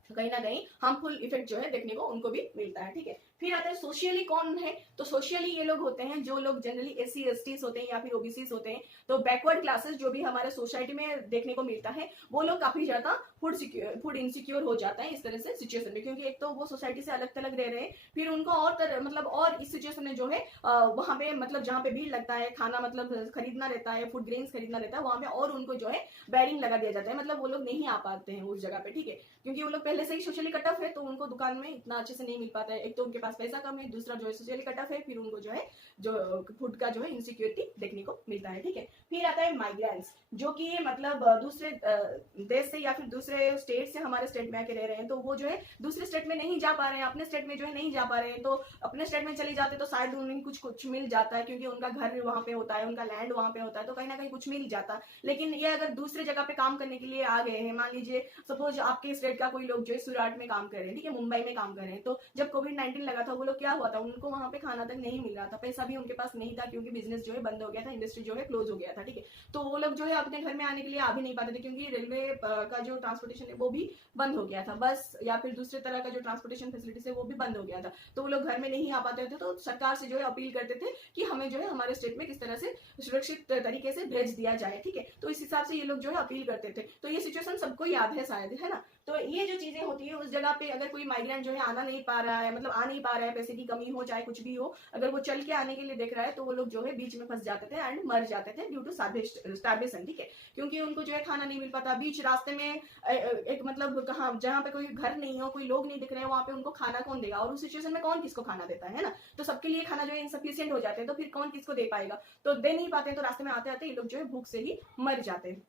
कहीं ना कहीं हार्मफुल इफेक्ट जो है देखने को उनको भी मिलता है, ठीक है। फिर आता है सोशियली कौन है, तो सोशियली ये लोग होते हैं जो लोग जनरली एससी एसटीज होते हैं या फिर ओबीसीज होते हैं, तो बैकवर्ड क्लासेस जो भी हमारे सोसाइटी में देखने को मिलता है, वो लोग काफी ज्यादा फूड इनसिक्योर हो जाता है इस तरह से सिचुएशन में, क्योंकि एक तो वो सोसाइटी से अलग थलग रह रहे हैं, फिर उनको और मतलब और इस सिचुएशन में जो है वहां पे मतलब जहाँ पे भीड़ लगता है, खाना मतलब खरीदना रहता है, फूड ग्रेन्स खरीदना रहता है, वहां पे और उनको जो है बैरिंग लगा दिया जाता है, मतलब वो लोग नहीं आ पाते हैं उस जगह पे, ठीक है, क्योंकि वो लोग पहले से ही सोशली कट ऑफ है, तो उनको दुकान में इतना अच्छे से नहीं मिल पाता है, एक तो उनके पास पैसा कम है, दूसरा जो है सोशली कट ऑफ है, फिर उनको जो है जो फूड का जो है इनसिक्योरिटी देखने को मिलता है, ठीक है। फिर आता है माइग्रेंट्स, जो कि मतलब दूसरे देश से या फिर दूसरे स्टेट से हमारे स्टेट में आके रह रहे हैं, तो वो जो है दूसरे स्टेट में नहीं जा पा रहे हैं, अपने स्टेट में जो है नहीं जा पा रहे हैं, तो अपने स्टेट में चले जाते तो शायद उन्हें कुछ मिल जाता है, क्योंकि उनका घर वहां पे होता है, उनका लैंड वहां पे होता है, तो कहीं ना कहीं कुछ मिल जाता। लेकिन ये अगर दूसरे जगह पे काम करने के लिए आ गए हैं, मान लीजिए सपोज आपके स्टेट का कोई लोग जो है सूरत में काम कर रहे हैं, ठीक है, मुंबई में काम कर रहे हैं, तो जब कोविड-19 लगा था वो लोग क्या हुआ था, उनको वहां पे खाना तक नहीं मिल रहा था, पैसा भी उनके पास नहीं था, क्योंकि बिजनेस जो है बंद हो गया था, इंडस्ट्री जो है क्लोज हो गया था, ठीक है, तो वो लोग जो है अपने घर में आने के लिए आ भी नहीं पाते थे, क्योंकि रेलवे का जो ट्रांसपोर्टेशन है वो भी बंद हो गया था, बस या फिर दूसरे तरह का जो ट्रांसपोर्टेशन फैसिलिटीज है वो भी बंद हो गया था, तो वो लोग घर में नहीं आ पाते थे, तो सरकार से जो है अपील करते थे कि हमें जो है हमारे स्टेट में किस तरह से सुरक्षित तरीके से भेज दिया जाए, ठीक है, तो इस हिसाब से ये लोग जो है अपील करते थे, तो ये सिचुएशन सबको याद है शायद, है ना। तो ये जो चीजें होती है उस जगह पे अगर कोई माइग्रेंट जो है आना नहीं पा रहा है, मतलब आ नहीं पा रहा है, पैसे की कमी हो चाहे कुछ भी हो, अगर वो चल के आने के लिए देख रहा है, तो वो लोग जो है बीच में फंस जाते थे एंड मर जाते थे ड्यू टू स्टार्वेशन, ठीक है, क्योंकि उनको जो है खाना नहीं मिल पाता, बीच रास्ते में एक मतलब कहाँ जहाँ पे कोई घर नहीं हो, कोई लोग नहीं दिख रहे हैं, वहां पे उनको खाना कौन देगा, और उस सिचुएशन में कौन किसको खाना देता है ना, तो सबके लिए खाना जो है इनसफिशियंट हो जाते हैं, तो फिर कौन किसको दे पाएगा, तो दे नहीं पाते हैं, तो रास्ते में आते आते ये लोग जो है भूख से ही मर जाते हैं।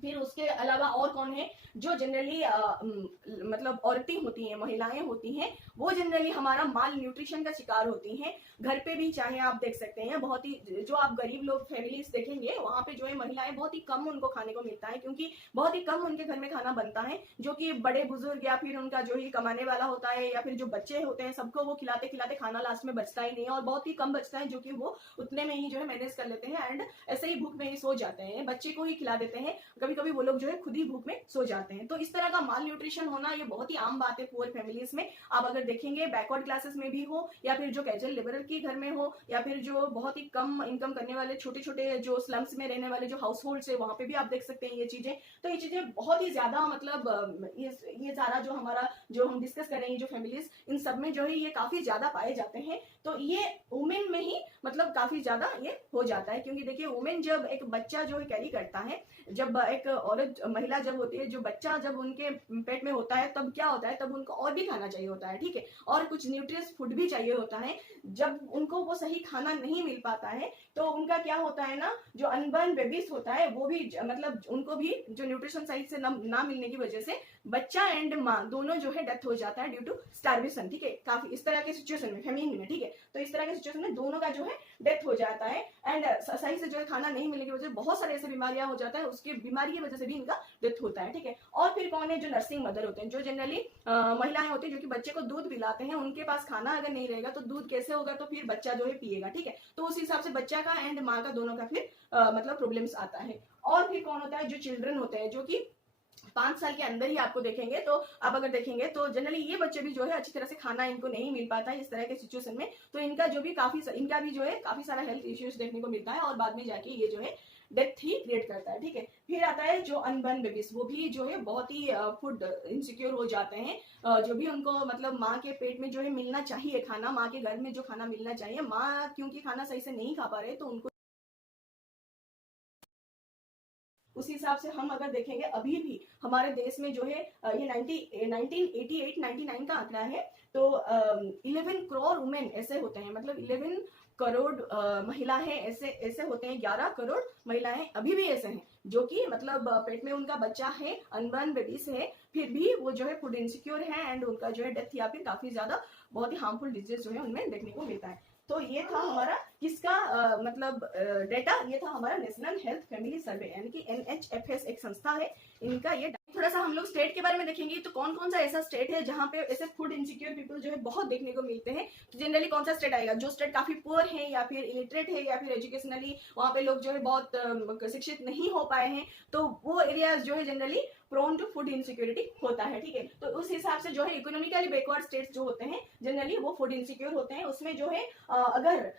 फिर उसके अलावा और कौन है, जो जनरली मतलब औरतें होती हैं, महिलाएं होती हैं, वो जनरली हमारा माल न्यूट्रिशन का शिकार होती हैं, घर पे भी चाहे आप देख सकते हैं, बहुत ही जो आप गरीब लोग फैमिलीज देखेंगे वहां पे जो है महिलाएं बहुत ही कम उनको खाने को मिलता है, क्योंकि बहुत ही कम उनके घर में खाना बनता है, जो कि बड़े बुजुर्ग या फिर उनका जो ही कमाने वाला होता है या फिर जो बच्चे होते हैं, सबको वो खिलाते खिलाते खाना लास्ट में बचता ही नहीं है, और बहुत ही कम बचता है, जो कि वो उतने में ही जो है मैनेज कर लेते हैं एंड ऐसे ही भूख में ही सो जाते हैं, बच्चे को ही खिला देते हैं, कभी कभी वो लोग जो है खुद ही भूख में सो जाते हैं। तो इस तरह का माल न्यूट्रिशन होना ये बहुत ही आम बात है पुअर फैमिलीज में, आप अगर देखेंगे बैकवर्ड क्लासेस में भी हो या फिर जो कैजुअल लेबरर के घर में हो या फिर जो बहुत ही कम इनकम करने वाले छोटे छोटे जो स्लम्स में रहने वाले जो हाउस होल्ड है, वहां पे भी आप देख सकते हैं ये चीजें। तो ये चीजें बहुत ही ज्यादा मतलब ये सारा जो हमारा जो हम डिस्कस कर रहे हैं जो फैमिलीज, इन सब में जो है ये काफी ज्यादा पाए जाते हैं। तो ये वुमेन में ही मतलब काफी ज्यादा ये हो जाता है, क्योंकि देखिए वुमेन जब एक बच्चा जो है कैरी करता है, जब एक औरत महिला जब होती है, जो बच्चा जब उनके पेट में होता है, तब क्या होता है, तब उनको और भी खाना चाहिए होता है, ठीक है, और कुछ न्यूट्रिएंट्स फूड भी चाहिए होता है। जब उनको वो सही खाना नहीं मिल पाता है, तो उनका क्या होता है ना, जो अनबर्न बेबीज होता है वो भी मतलब उनको भी जो न्यूट्रिशन सही से ना मिलने की वजह से बच्चा एंड माँ दोनों जो है डेथ हो जाता है ड्यू टू स्टार्वेशन, ठीक है, काफी इस तरह के सिचुएशन में फैमिली में, ठीक है, तो इस तरह के सिचुएशन में दोनों का जो है डेथ हो जाता है एंड सही से जो है खाना नहीं मिलने की वजह से बहुत सारे ऐसे बीमारियां हो जाता है, उसकी बीमारी की वजह से भी इनका डेथ होता है, ठीक है। और फिर कौन है, जो नर्सिंग मदर होते हैं, जो जनरली महिलाएं होती है जो कि बच्चे को दूध पिलाते हैं, उनके पास खाना अगर नहीं रहेगा तो दूध कैसे होगा, तो फिर बच्चा जो है पिएगा, ठीक है, तो उस हिसाब से बच्चा का एंड माँ का दोनों का फिर मतलब प्रॉब्लम्स आता है। और फिर कौन होता है, जो चिल्ड्रन होते हैं, जो कि 5 साल के अंदर ही आपको देखेंगे, तो आप अगर देखेंगे तो जनरली ये बच्चे भी जो है अच्छी तरह से खाना इनको नहीं मिल पाता है इस तरह के सिचुएशन में, तो इनका जो भी इनका भी जो है काफी सारा हेल्थ इश्यूज देखने को मिलता है और बाद में जाके ये जो है डेथ ही क्रिएट करता है, ठीक है। फिर आता है जो अनबर्न बेबीज, वो भी जो है बहुत ही फूड इनसिक्योर हो जाते हैं, जो भी उनको मतलब माँ के पेट में जो है मिलना चाहिए खाना, माँ के घर में जो खाना मिलना चाहिए, माँ क्योंकि खाना सही से नहीं खा पा रहे, तो उनको उस हिसाब से हम अगर देखेंगे अभी भी हमारे देश में जो है ये 1988-99 का आंकड़ा है, तो 11 करोड़ वुमेन ऐसे होते हैं, मतलब 11 करोड़ महिलाएं ऐसे होते हैं, 11 करोड़ महिलाएं अभी भी ऐसे हैं जो कि मतलब पेट में उनका बच्चा है, अनबर्न बेबीज है, फिर भी वो जो है फूड इनसिक्योर है एंड उनका जो है डेथ या फिर काफी ज्यादा बहुत ही हार्मफुल डिजीज जो है उनमें देखने को मिलता है। तो ये था हमारा किसका मतलब डेटा, ये था हमारा नेशनल हेल्थ फैमिली सर्वे यानी कि NHFS एक संस्था है इनका ये। थोड़ा सा हम लोग स्टेट के बारे में देखेंगे तो कौन कौन सा ऐसा स्टेट है जहाँ पे ऐसे फूड इनसिक्योर पीपल जो है बहुत देखने को मिलते हैं। तो जनरली कौन सा स्टेट आएगा, जो स्टेट काफी पुअर है या फिर इलिटरेट है या फिर एजुकेशनली वहाँ पे लोग जो है बहुत शिक्षित नहीं हो पाए हैं, तो वो एरियाज जो है generally prone to food insecurity होता है। ठीक है, तो उस हिसाब से जो है इकोनॉमिकली बैकवर्ड स्टेट्स जो होते हैं जनरली वो फूड इनसिक्योर होते हैं। उसमें जो है अगर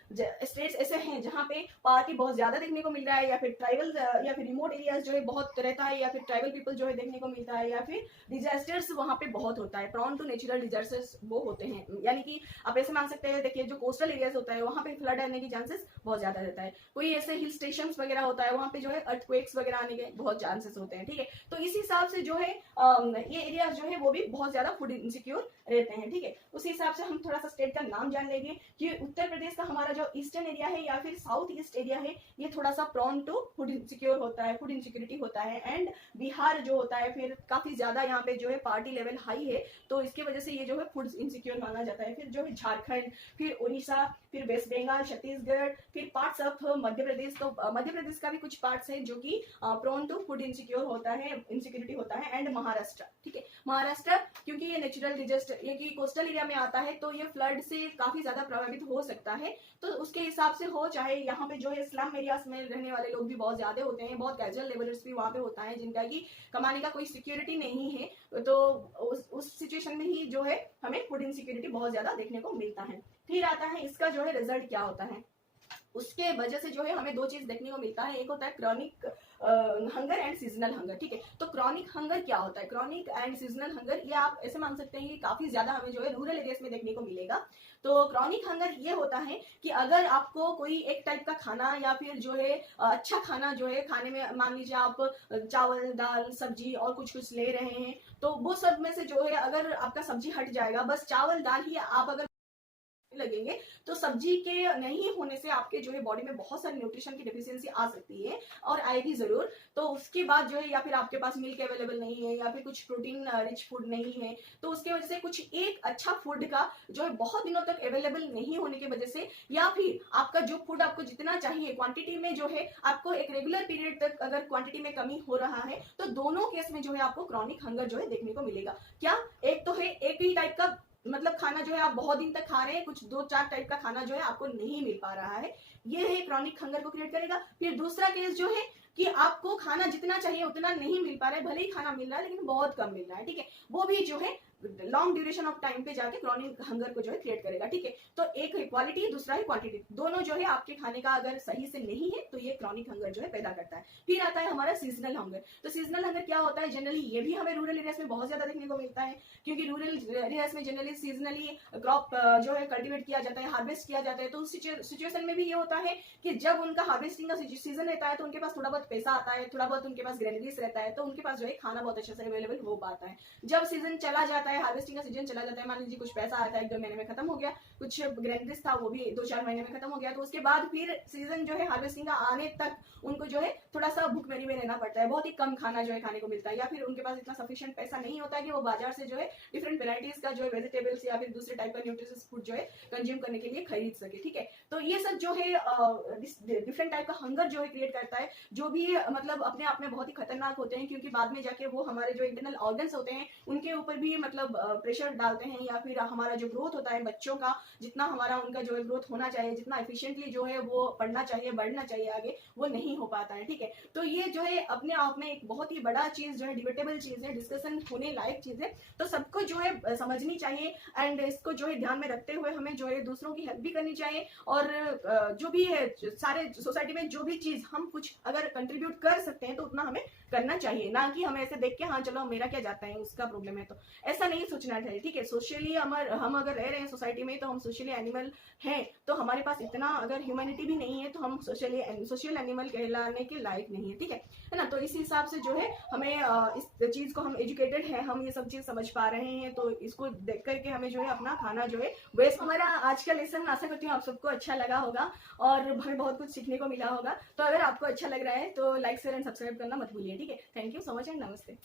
स्टेट्स ऐसे हैं जहाँ पे पार्टी बहुत ज्यादा देखने को मिल रहा है या फिर ट्राइबल या फिर रिमोट एरियाज जो है बहुत रहता है या फिर ट्राइबल पीपल जो है देखने को मिलता है या फिर डिजास्टर्स वहाँ पे बहुत होता है, प्रॉन टू नेचुरल डिजास्टर्स वो होते हैं। यानी कि आप ऐसे मान सकते हैं, देखिए जो कोस्टल एरियाज होता है वहाँ पे फ्लड आने की चांसेस बहुत ज्यादा रहता है। कोई ऐसे हिल स्टेशन वगैरह होता है वहाँ पे जो है अर्थक्वेक्स वगैरह आने के बहुत चांसेस होते हैं। ठीक है, तो इस हिसाब से जो है ये एरियाज जो है वो भी बहुत ज्यादा फूड इनसिक्योर रहते हैं। ठीक है, उस हिसाब से हम थोड़ा सा स्टेट का नाम जान लेंगे कि उत्तर प्रदेश का हमारा जो ईस्टर्न एरिया है या फिर साउथ ईस्ट एरिया है ये थोड़ा सा प्रॉन टू फूड इनसिक्योर होता है, फूड इनसिक्योरिटी होता है। एंड बिहार जो होता है फिर काफी ज्यादा यहाँ पे जो है पार्टी लेवल हाई है, तो इसकी वजह से ये जो है फूड इनसिक्योर माना जाता है। फिर जो है झारखंड, फिर उड़ीसा, फिर वेस्ट बंगाल, छत्तीसगढ़, फिर पार्ट्स ऑफ मध्य प्रदेश। तो मध्य प्रदेश का भी कुछ पार्ट्स है जो कि प्रोन टू फूड इनसिक्योर होता है, इनसिक्योरिटी होता है। एंड महाराष्ट्र, ठीक है, महाराष्ट्र क्योंकि ये नेचुरल डिजास्टर ये कि कोस्टल एरिया में आता है तो ये फ्लड से काफी ज्यादा प्रभावित हो सकता है। तो उसके हिसाब से हो, चाहे यहाँ पे जो है स्लम एरियाज में रहने वाले लोग भी बहुत ज्यादा होते हैं, बहुत कैजुअल लेबरर्स भी वहाँ पे होता है जिनका की कमाने का कोई सिक्योरिटी नहीं है, तो उस सिचुएशन में ही जो है हमें फूड इनसिक्योरिटी बहुत ज्यादा देखने को मिलता है। फिर आता है इसका जो है रिजल्ट क्या होता है, उसके वजह से जो है हमें दो चीज देखने को मिलता है, एक होता है chronic hunger and seasonal hunger. ठीक है, तो क्रॉनिक हंगर क्या होता है, क्रॉनिक एंड सीजनल हंगर ये आप ऐसे मान सकते हैं कि काफी ज्यादा हमें जो है रूरल एरियाज में देखने को मिलेगा। तो क्रॉनिक हंगर ये होता है कि अगर आपको कोई एक टाइप का खाना या फिर जो है अच्छा खाना जो है खाने में, मान लीजिए आप चावल दाल सब्जी और कुछ कुछ ले रहे हैं, तो वो सब में से जो है अगर आपका सब्जी हट जाएगा, बस चावल दाल ही आप अगर लगेंगे, तो सब्जी के नहीं होने से आपके जो है बॉडी में बहुत सारी न्यूट्रिशन की डेफिशिएंसी आ सकती है और आएगी जरूर। तो उसके बाद जो है या फिर आपके पास मिल्क अवेलेबल नहीं है या फिर कुछ प्रोटीन रिच फूड नहीं है, तो उसके वजह से कुछ एक अच्छा फूड का जो है बहुत दिनों तक अवेलेबल नहीं होने की वजह से, या फिर आपका जो फूड आपको जितना चाहिए क्वांटिटी में जो है आपको एक रेगुलर पीरियड तक अगर क्वांटिटी में कमी हो रहा है, तो दोनों केस में जो है आपको क्रॉनिक हंगर जो है देखने को मिलेगा। क्या, एक तो है एक ही टाइप का मतलब खाना जो है आप बहुत दिन तक खा रहे हैं, कुछ दो चार टाइप का खाना जो है आपको नहीं मिल पा रहा है, ये है क्रॉनिक हंगर को क्रिएट करेगा। फिर दूसरा केस जो है कि आपको खाना जितना चाहिए उतना नहीं मिल पा रहा है, भले ही खाना मिल रहा है लेकिन बहुत कम मिल रहा है। ठीक है, वो भी जो है लॉन्ग ड्यूरेशन ऑफ टाइम पे जाके क्रॉनिक हंगर को जो है क्रिएट करेगा। ठीक है, तो एक है क्वालिटी, दूसरा है क्वांटिटी, दोनों जो है आपके खाने का अगर सही से नहीं है तो ये क्रॉनिक हंगर जो है पैदा करता है। फिर आता है हमारा सीजनल हंगर। तो सीजनल हंगर क्या होता है, जनरली ये भी हमें रूरल एरियाज में बहुत ज्यादा देखने को मिलता है, क्योंकि रूरल एरियाज में जनरली सीजनली क्रॉप जो है कल्टीवेट किया जाता है, हार्वेस्ट किया जाता है। तो उस सिचुएशन में भी ये होता है कि जब उनका हार्वेस्टिंग का सीजन रहता है तो उनके पास थोड़ा बहुत पैसा आता है, थोड़ा बहुत उनके पास ग्रेनरीज रहता है, तो उनके पास जो है खाना बहुत अच्छे से अवेलेबल हो पाता है। जब सीजन चला जाता है, हार्वेस्टिंग का सीजन चला जाता है, मान लीजिए कुछ पैसा आया था 1-2 महीने में खत्म हो गया, कुछ ग्रेनरीज था वो भी 2-4 महीने में खत्म हो गया, तो उसके बाद फिर सीजन जो है हार्वेस्टिंग का आने तक उनको जो है थोड़ा सा भूखमरी में रहना पड़ता है, बहुत ही कम खाना जो है खाने को मिलता है, या फिर उनके पास इतना सफिशिएंट पैसा नहीं होता है कि वो बाजार से जो है डिफरेंट वेराइटीज का जो है वेजिटेबल्स या फिर दूसरे टाइप का न्यूट्रिशियस फूड जो है कंज्यूम करने के लिए खरीद सके। ठीक है, तो ये सब जो है डिफरेंट टाइप का हंगर जो है क्रिएट करता है, जो भी मतलब अपने आप में बहुत ही खतरनाक होते हैं, क्योंकि बाद में जाके वो हमारे जो इंटरनल ऑर्गन्स होते हैं उनके ऊपर भी मतलब प्रेशर डालते हैं, या फिर हमारा जो ग्रोथ होता है बच्चों का, जितना हमारा उनका जो है ग्रोथ होना चाहिए, जितना एफिशिएंटली जो है वो पढ़ना चाहिए, बढ़ना चाहिए आगे, वो नहीं हो पाता है। ठीक है, तो ये जो है अपने आप में एक बहुत ही बड़ा चीज जो है, डिबेटेबल चीज है, डिस्कशन होने लायक चीज है, तो सबको जो है समझनी चाहिए। एंड इसको जो है ध्यान में रखते हुए हमें जो है दूसरों की हेल्प भी करनी चाहिए, और जो भी है सारे सोसाइटी में जो भी चीज हम कुछ अगर कंट्रीब्यूट कर सकते हैं तो उतना हमें करना चाहिए, ना कि हमें ऐसे देख के हाँ चलो मेरा क्या जाता है, उसका प्रॉब्लम है, तो ऐसा नहीं सोचना चाहिए। ठीक है, सोशली हम अगर रह रहे हैं सोसाइटी में तो हम सोशली एनिमल हैं, तो हमारे पास इतना अगर ह्यूमैनिटी भी नहीं है तो हम सोशल एनिमल कहलाने के लायक नहीं है। ठीक है ना, तो इस हिसाब से जो है हमें इस चीज को, हम एजुकेटेड है, हम ये सब चीज समझ पा रहे हैं, तो इसको देख करके हमें जो है अपना खाना जो है वेस्ट। हमारा आज का लेसन आशा करती हूँ आप सबको अच्छा लगा होगा और हमें बहुत कुछ सीखने को मिला होगा। तो अगर आपको अच्छा लग रहा है तो लाइक शेयर एंड सब्सक्राइब करना मत भूलिए। ठीक है, thank you so much and नमस्ते।